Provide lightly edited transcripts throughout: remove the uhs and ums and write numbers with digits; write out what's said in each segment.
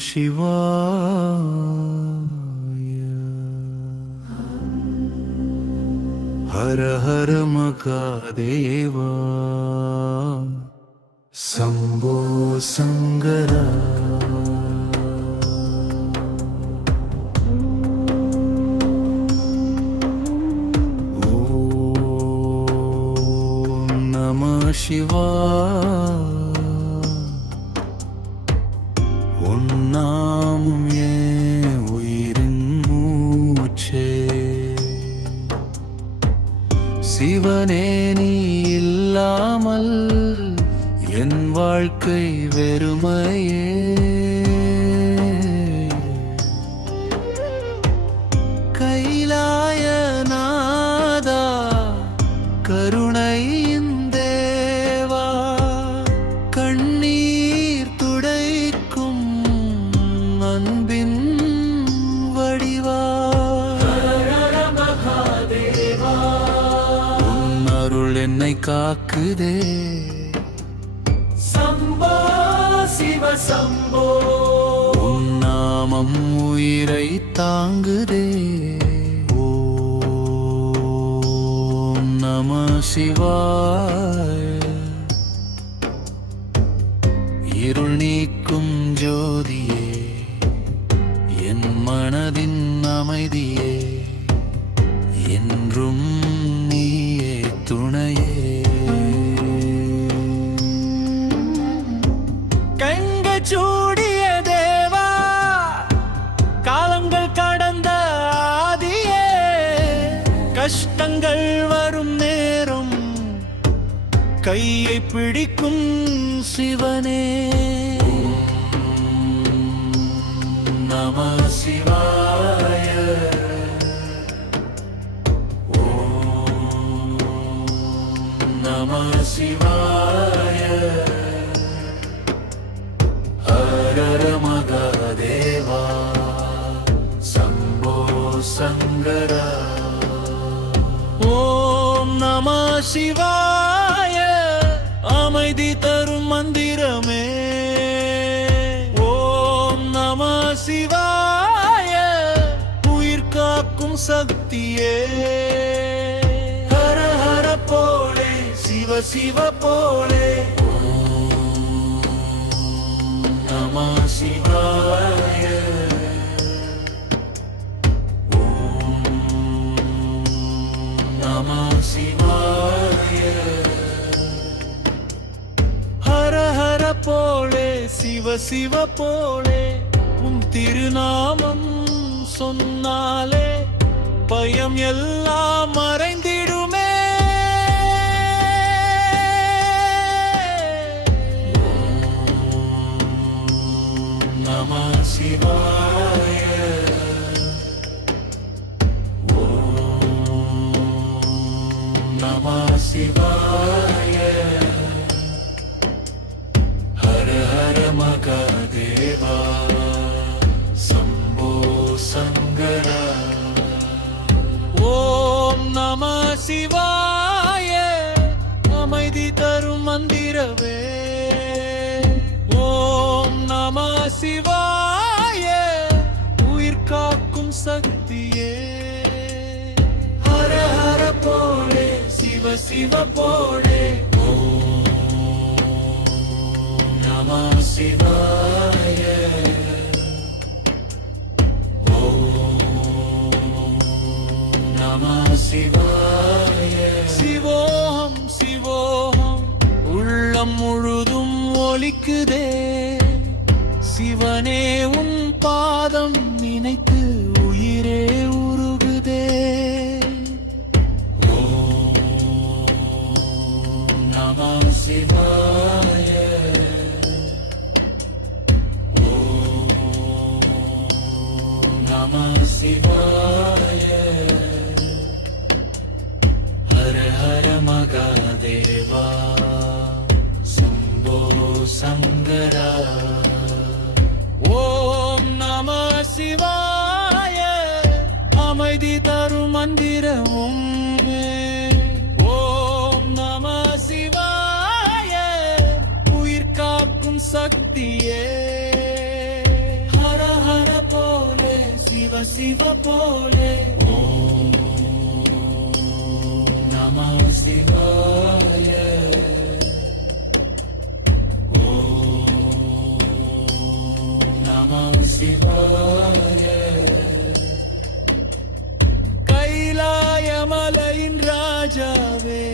शिवाय हर हर महादेवा शंभो शंकरा ओम नमः शिवाय உன்னாமும் ஏன் உயிரின் மூச்சே சிவனே நீ இல்லாமல் என் வாழ்க்கை வெறுமையே கைலாயநாதா கருணையின் தேவா கண்ணீர் துடைக்கும் அன்பின் வடிவா உன் அருள் என்னை காக்குதே சம்போ சிவ சம்போ உன் நாமம் உயிரை தாங்குதே ஓம் நம சிவாய இருள் நீக்கும் ஜோதியே என் மனதின் அமைதியே என்றும் நீயே துணையே கங்கச்சூடிய தேவா காலங்கள் கடந்த ஆதியே கஷ்டங்கள் வரும் நேரம் கையை பிடிக்கும் சிவனே நம சிவாய ஓம் நம சிவாய ஹர ஹர மகாதேவா சம்போ சங்கரா ஓம் நம சிவாய அமைதி தரும் மந்திரமே ஓம் நம சிவாய உயிர் காக்கும் சக்தியே ஹர ஹர போலே சிவ சிவ போலே நம சிவாய நம சிவாய ஹர ஹர போலே சிவ சிவ போலே உன் திருநாமம் சொன்னாலே பயம் எல்லாம் மறைந்திடுமே நம சிவாய நம சிவாய ஹர ஹர மகாதேவா சம்போ சங்கரா ஓம் நம சிவாய அமைதி தரும் மந்திரவே ஓம் நம சிவாய உயிர் காக்கும் சக்தியே ஹர ஹர போலே சிவ சிவ போலே நம சிவாய நம சிவாய சிவோகம் சிவோகம் உள்ளம் முழுதும் ஒலிக்குதே சிவனே உன் பாதம் நினைத்து உயிரே உருகுதே நம சிவாய நம சிவாய ஹர ஹர மகாதேவா சம்போ சங்கரா ஓம் நம சிவாய அமைதி தரும் மந்திரமும் ஓம் நம சிவாய உயிர் காக்கும் சக்தியே சிவ போலே ஓம் நம சிவாய ஓம் நம சிவாய கைலாயமலையின் ராஜாவே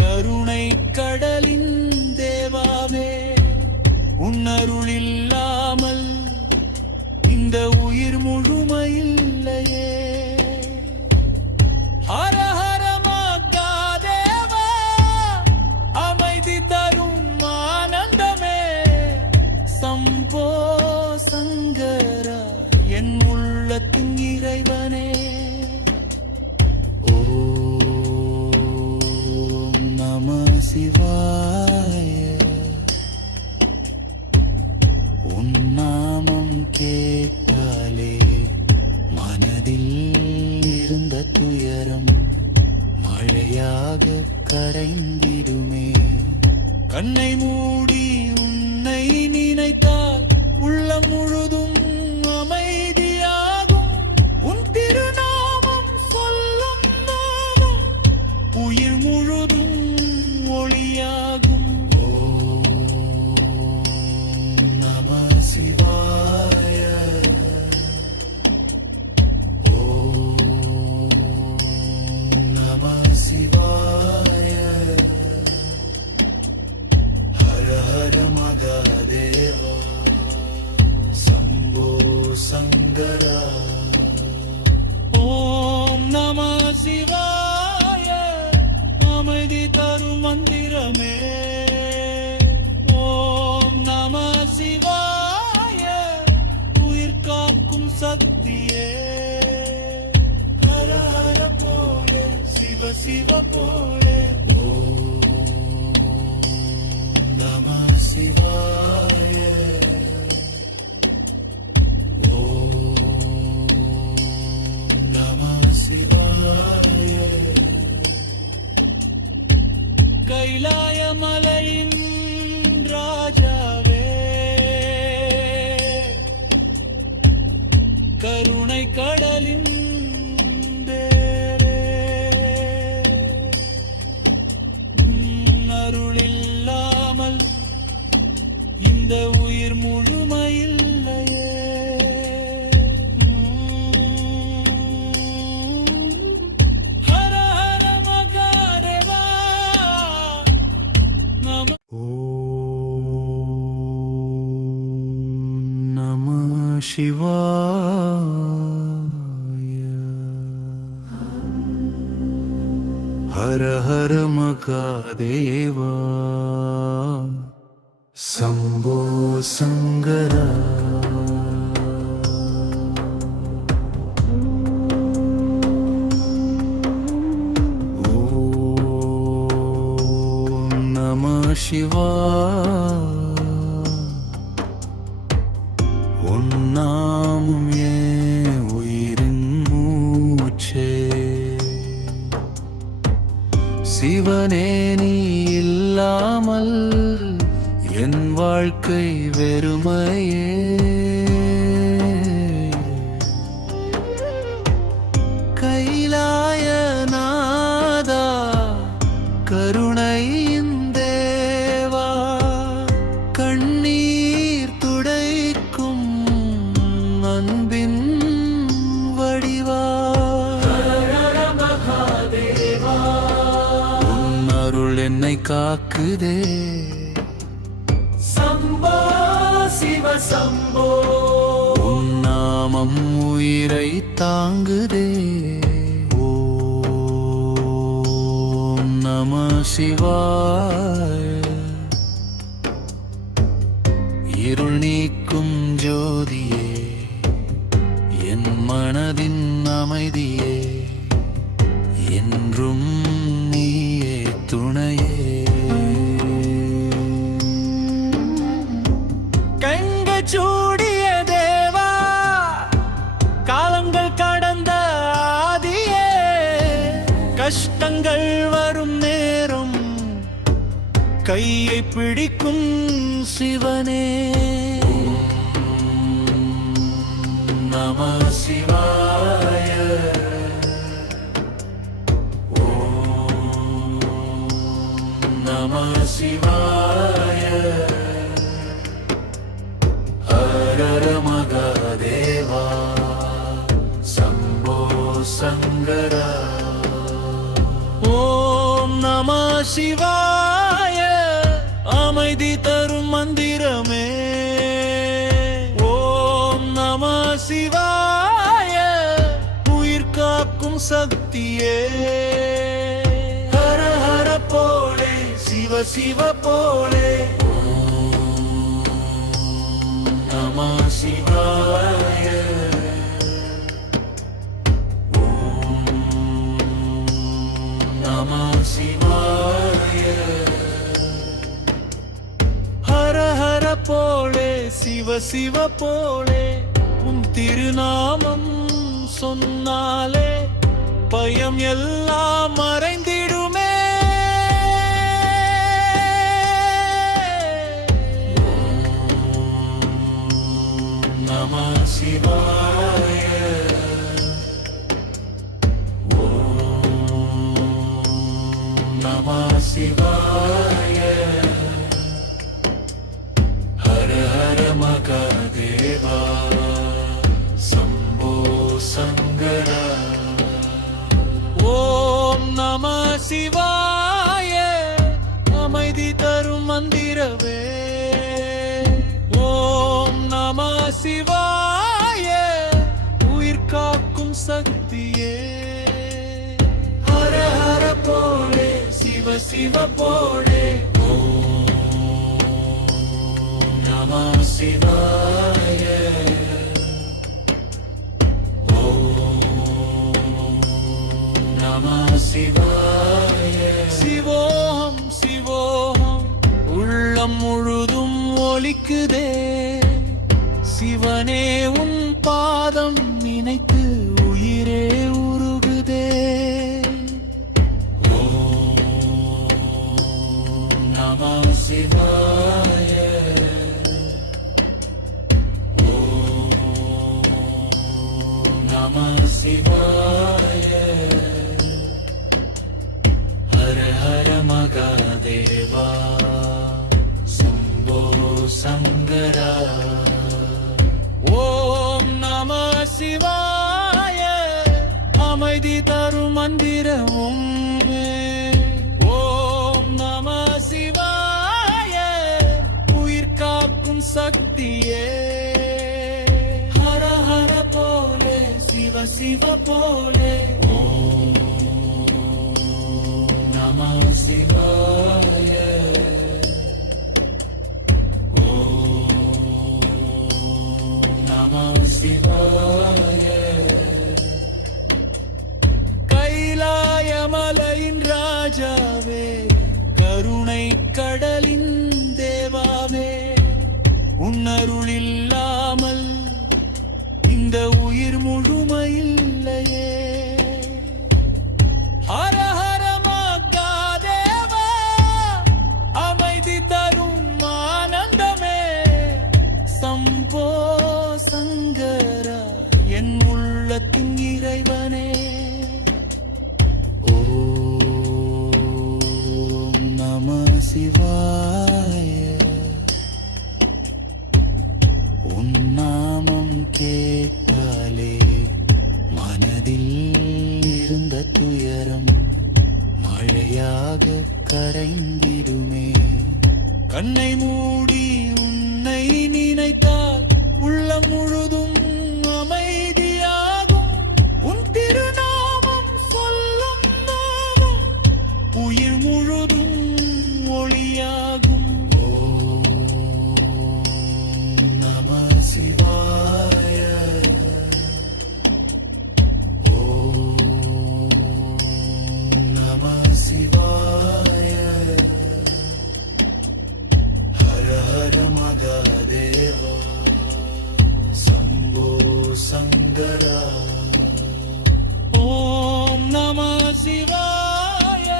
கருணை கடலின் தேவாவே உன்னருள் இல்லாமல் இந்த உயிர் முழுமையில்லையே ஹர ஹர மகாதேவா அமைதி தரும் ஆனந்தமே சம்போ சங்கரா என் உள்ளத்தின் இறைவனே ஓம் நம சிவாய உன் நாமம் கேட்டாலே மனதில் இருந்த துயரம் மழையாக கரைந்திடுமே கண்ணை மூடி உன்னை நினைத்தால் உள்ளம் முழுதும் அமைதியாகும் உன் திருநாமம் சொல்லும் நாமம் உயிர் முழுதும் ஒளியாகும் சிவாய ஓம் நம சிவாய ஹர ஹர மகாதேவா சம்போ சங்கரா ஓம் நம சிவாய அமைதி தரும் மந்திரமே ஓம் நம சிவாய காக்கும் சக்தியே ஹர ஹர போலே சிவ சிவ போலே ஓம் நம சிவாய ஓம் நம சிவாய கைலாயமலையின் ராஜாவே கருணை கடலின் தேரே அருள் இல்லாமல் இந்த உயிர் முழுமையில்லையே ஹர ஹர மகாதேவா நம ஓம் நம சிவாய ஹர ஹர மகாதேவா சம்போ சங்கரா ஓம் நம சிவாய உன் நாமம் ஏன் உயிரின் மூச்சே சிவனே நீ இல்லாமல் என் வாழ்க்கை வெறுமையே கைலாயநாதா கருணையின் தேவா கண்ணீர் துடைக்கும் அன்பின் வடிவா உன் அருள் என்னை காக்குதே சம்போ சிவ சம்போ உன் நாமம் உயிரை தாங்குதே ஓம் நம சிவாய இருள் நீக்கும் ஜோதியே என் மனதின் அமைதியே என்றும் நீயே துணையே கங்கச்சூடிய தேவா காலங்கள் கடந்த ஆதியே கஷ்டங்கள் வரும் நேரம் கையை பிடிக்கும் சிவனே நம சிவாய ஓம் நம சிவாய ஹர மகாதேவா சம்போ சங்கரா ஓம் நம சிவாய அமைதி தரும் மந்திரமே ஓம் நம சிவாய உயிர் காக்கும் சக்தியே ஹர ஹர போலே சிவ சிவ போலே ஓம் நம சிவாய நம சிவாய ஹர ஹர போலே சிவ சிவ போலே உன் திருநாமம் சொன்னாலே பயம் எல்லாம் மறைந்திடுமே நம சிவாய நம சிவாய ஹர ஹர மகாதேவா சம்போ சங்கரா ஓம் நம சிவாய அமைதி தரும் மந்திரவே ஓம் நம சிவாய உயிர் காக்கும் சக்தியே ஹர ஹர போலே சிவ சிவ போலே ஓம் நம சிவாய ஓம் நம சிவாய சிவோகம் சிவோகம் உள்ளம் முழுதும் ஒலிக்குதே சிவனே உன் பாதம் நினைத்து உயிரே உருகுதே நம சிவாய ஓம் நம சிவாய ஹர ஹர மகாதேவா சம்போ சங்கரா ஓம் நம சிவாய அமைதி தரும் மந்திரமும் சக்தியே ஹர ஹர போலே சிவ சிவ போலே ஓம் நம சிவாய ஓம் நம சிவாய கைலாயமலையின் ராஜாவே கருணை கடலின் தேவாவே உன்னருள் இல்லாமல் இந்த உயிர் முழுமையில்லையே ஹர ஹர மகாதேவா அமைதி தரும் ஆனந்தமே சம்போ சங்கரா என் உள்ளத்தின் இறைவனே ஓம் நம சிவாய உன்னாமம் கேட்டாலே மனதில் இருந்த துயரம் மழையாக கரைந்திடுமே கண்ணை மூடி உன்னை நினைத்தால் உள்ளம் முழுதும் அமைதியாகும் உன் திருநாமம் சொல்லும் நாமம் உயிர் முழுதும் ஒளியாகும் சிவாய ஓம் நம சிவாய ஹர ஹர மகாதேவா சம்போ சங்கரா ஓம் நம சிவாய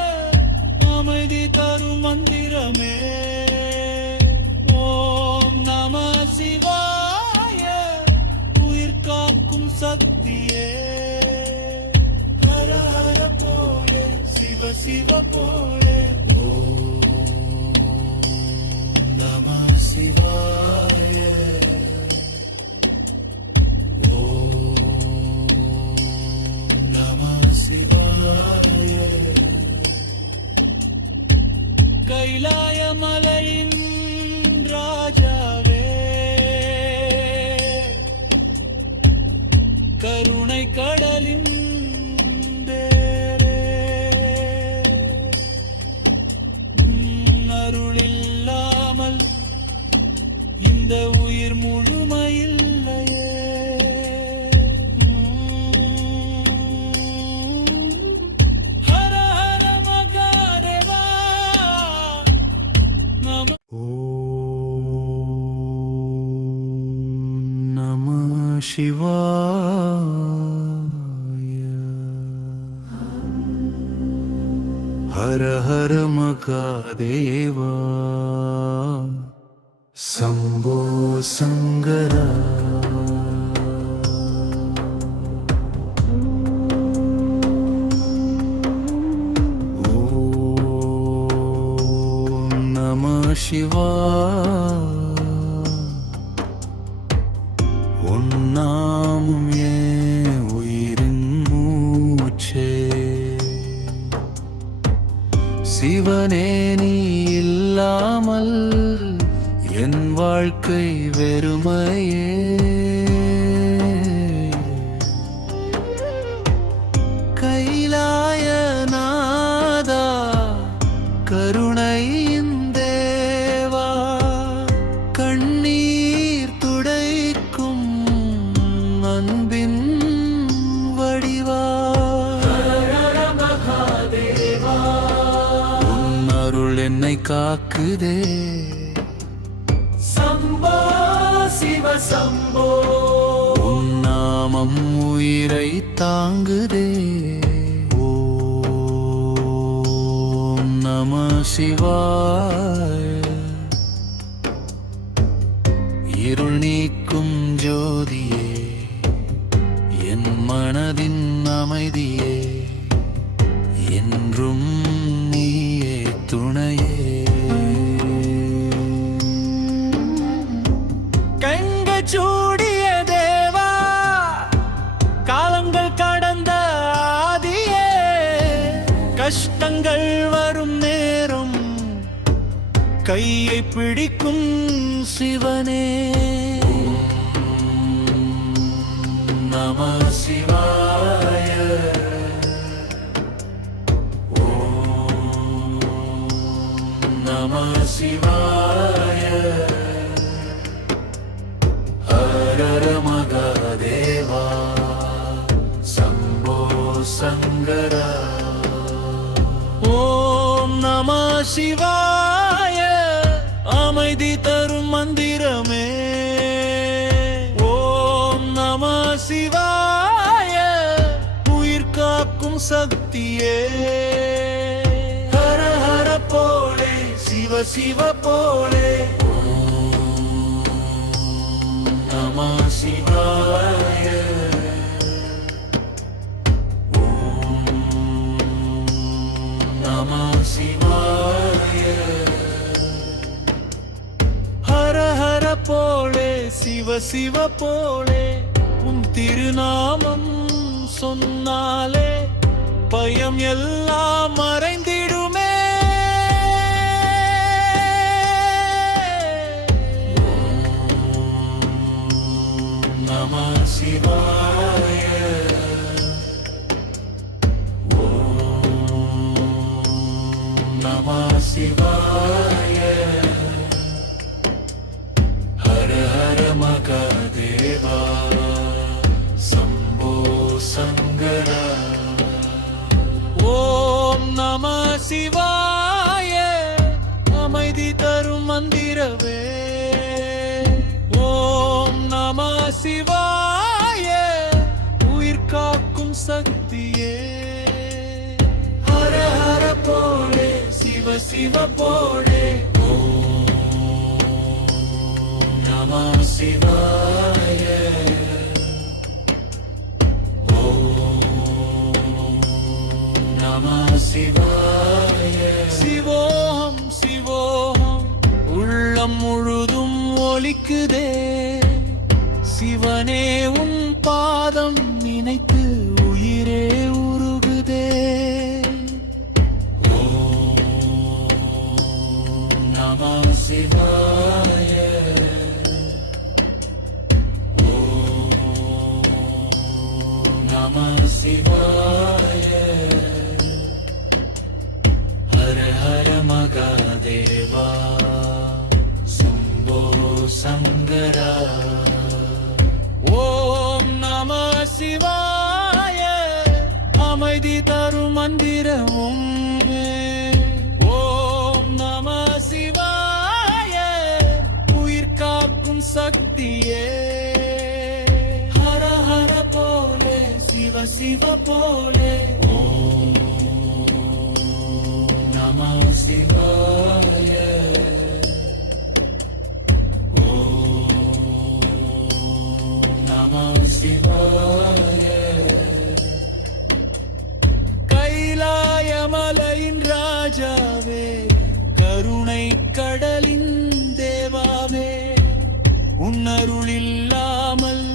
அமைதி தரும் மந்திரமே ஓம் நம சிவாய உயிர் காக்கும் சிவ போலே ஓம் நம சிவாய ஓம் நம சிவாய கைலாய மலையின் ராஜாவே கருணை கடலின் தேரே அருளில்லாமல் இந்த உயிர் முழுமையில்லையே ஹர ஹர மகாதேவா நம நம சிவாய ஹர ஹர மகாதேவா சம்போ சங்கரா ஓம் நம சிவாய உன்னாமம் ஏன் உயிரின் மூச்சே சிவனே நீ இல்லாமல் என் வாழ்க்கை வெறுமையே கைலாயநாதா கருணையின் தேவா கண்ணீர் துடைக்கும் அன்பின் வடிவா உன் அருள் என்னை காக்குதே சம்போ சிவ சம்போ உன் நாமம் உயிரை தாங்குதே ஓம் நம சிவாய இருள் நீக்கும் ஜோதியே என் மனதின் அமைதியே என்றும் நீயே துணையே கங்கச்சூடிய தேவா காலங்கள் கடந்த ஆதியே கஷ்டங்கள் வரும் நேரம் கையை பிடிக்கும் சிவனே நம சிவாய ஓம் நம சிவாய ஹர மகாதேவா சம்போ சங்கரா ஓம் நம சிவாய அமைதி தரும் மந்திரமே ஓம் நம சிவாய உயிர் காக்கும் சக்தியே ஹர ஹர போலே சிவ சிவ போலே நம சிவாய ஓம் நம சிவாய ஹர ஹர போலே சிவ சிவ போலே உன் திருநாமம் சொன்னாலே பயம் எல்லாம் மறைந்திடுமே நம சிவாய ஓம் நம சிவாய ஹர ஹர மகாதேவா சம்போ சங்கரா ஓம் நம சிவாய அமைதி தரும் மந்திரவே ஓம் நம சிவாய உயிர் காக்கும் சக்தியே ஹர ஹர போலே சிவ சிவ போலே ஓம் நம சிவாய ஓம் நம சிவாய ஜொலிக்குதே. சிவனே உன் பாதம் நினைத்து உயிரே உருகுதே. ஓம் நம சிவாய. ஓம் நம சிவாய. ஹர ஹர மகாதேவா சம்போ சங்கரா. ஓம் நம சிவாய. அமைதி தரும் மந்திரமும். ஓம் நம சிவாய. உயிர் காக்கும் சக்தியே. ஹர ஹர போலே சிவ சிவ போலே. ஓம் நம சிவாய. சிவாய. கைலாயமலையின் ராஜாவே, கருணை கடலின் தேவாவே, உன்னருள் இல்லாமல்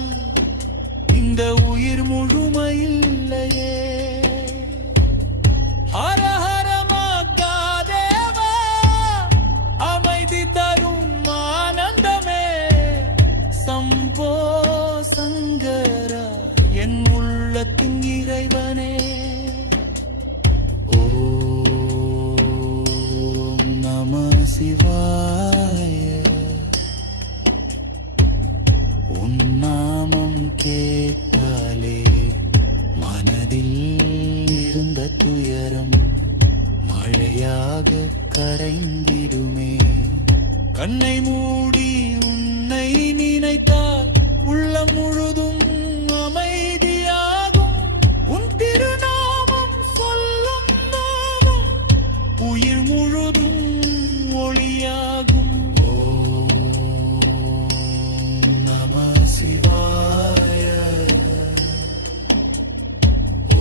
இந்த உயிர் முழுமையில்லையே. ஹர ஹர மகாதேவா அமைதி தரும் ஆனந்தமே. சம்போ சங்கரா என் உள்ளத்தின் இறைவனே. ஓம் நம சிவாய. உன் நாமம் கேட்டாலே மனதில் இருந்த துயரம் மழையாக கரைந்திடுமே. கண்ணை மூடி உன்னை நினைத்தால் உள்ளம் முழுதும் அமைதியாகும். உன் திருநாமம் சொல்லும் நாமம் உயிர் முழுதும் ஒளியாகும். ஓம் நம சிவாய.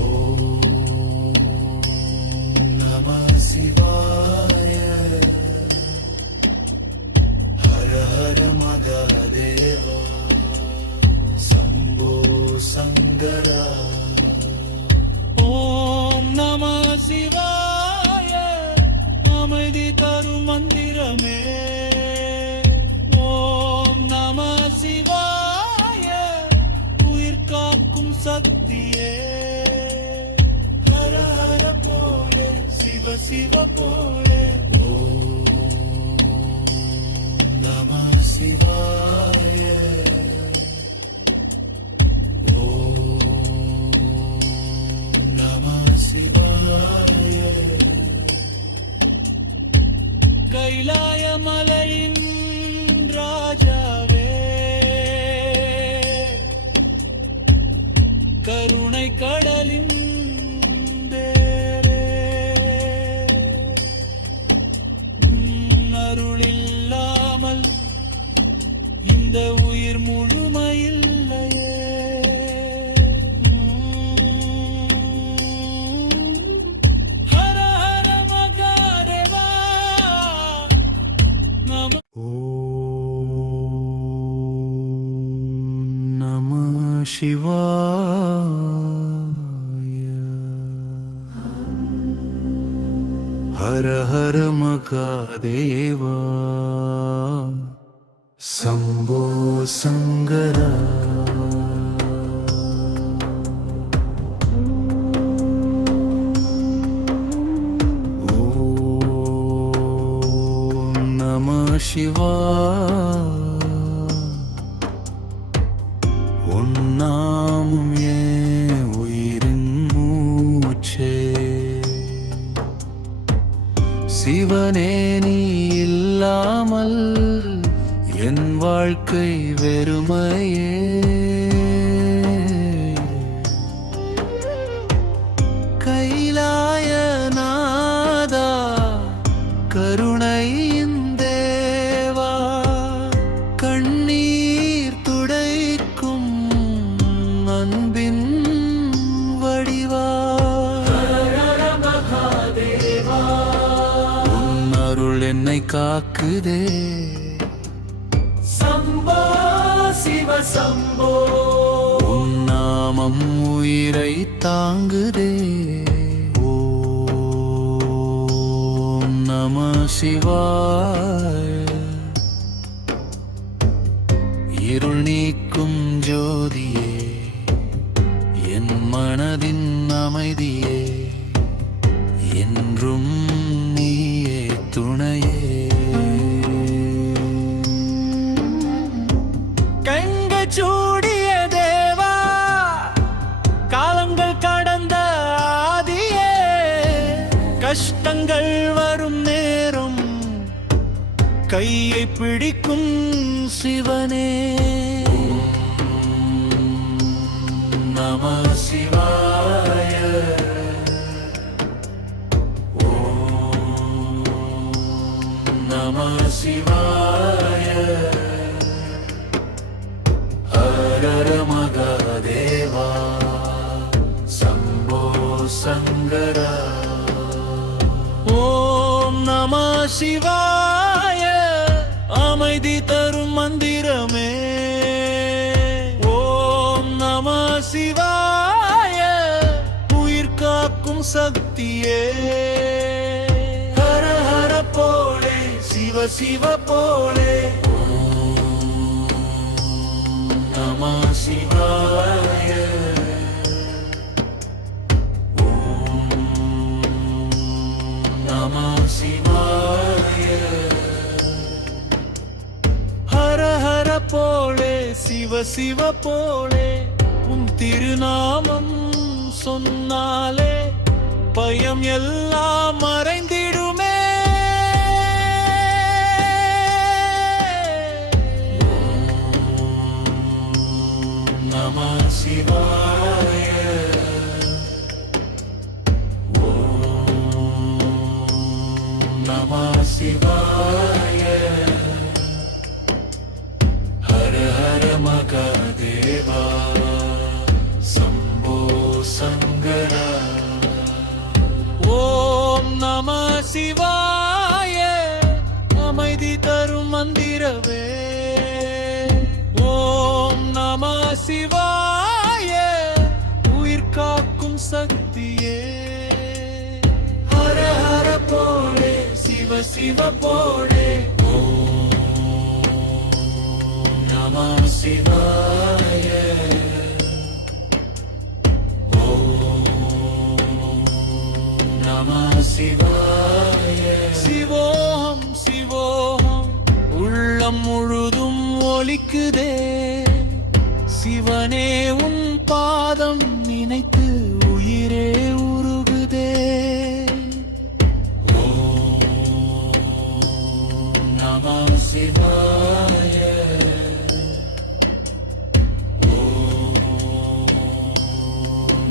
ஓம் நம சிவாய. ஹர ஹர மகாதேவா சம்போ சங்கரா. ஓம் நம சிவாய. அமைதி தரும் மந்திரமே. ஓம் நம சிவாய. உயிர் காக்கும் சக்தியே. ஹர ஹர போலே சிவ சிவ போலே. ஓம் நம சிவாய. சிவாய. கைலாயமலையின் ராஜாவே, கருணை கடலின் தேரே, அருள் இல்லாமல் இந்த உயிர் முழுமையில்லையே. சிவாய. ஹர ஹர மகாதேவா சம்போ சங்கரா. ஓம் நம சிவாய. நாமம் ஏன் உயிரின் மூச்சே. சிவனே நீ இல்லாமல் என் வாழ்க்கை வெறுமையே. கைலாயநாதா கருணையின் தேவா, கண்ணீர் துடைக்கும் அன்பின் வடிவா. உன் அருள் என்னை காக்குதே. சம்போ சிவ சம்போ. உன் நாமம் உயிரை தாங்குதே. ஓம் நம சிவாய. இருள் நீக்கும் ஜோதியே, என் மனதின் அமைதியே, என்றும் நீயே துணையே. கண்கள் சூடிய தேவா, காலங்கள் கடந்த ஆதியே, கஷ்டங்கள் வரும் நேரம் கையை பிடிக்கும் சிவனே. நம சிவாய. ஓம் நம சிவாய. ஹர மகாதேவா சம்போ சங்கரா. ஓம் நம சிவாய, அமைதி தரும் மந்திரமே. ஓம் நம சிவாய, உயிர் காக்கும் சக்தியே. ஹர ஹர போலே சிவ சிவ போலே. நம சிவாய. நம சிவாய. ஹர ஹர போலே சிவ சிவ போலே. உன் திருநாமம் சொன்னாலே பயம் எல்லாம் மறைந்திடுமே. நம சிவாய. நம சிவாய. ஹர ஹர மகாதேவா சம்போ சங்கரா. ஓம் நம சிவாய, அமைதி தரும் மந்திரமே. ஓம் நம சிவாய, உயிர் காக்கும் சக்தியே. ஹர ஹர போலே சிவ சிவ போலே. நம சிவாய. நம சிவாய. சிவோகம் சிவோகம் உள்ளம் முழுதும் ஒலிக்குதே. சிவனே உன் பாதம் நினைத்து உயிரே உருகுதே. நம சிவாய.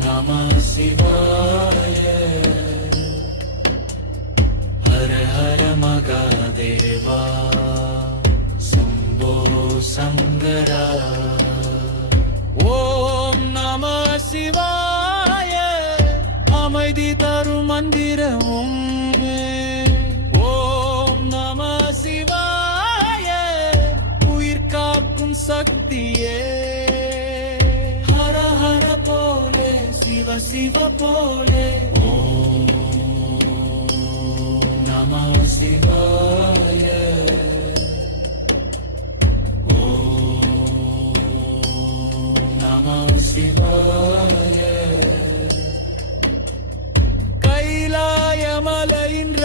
நம சிவாய. ஹர ஹர மகாதேவா சம்போ சங்கரா. ஓம் நம சிவாய, அமைதி தரும் மந்திரமும். ஓம் நம சிவாய, உயிர் காக்கும் சக்தியே. ஹர ஹர போலே சிவ சிவ போலே. நம சிவாய. நம சிவாய. கைலாய மலையின்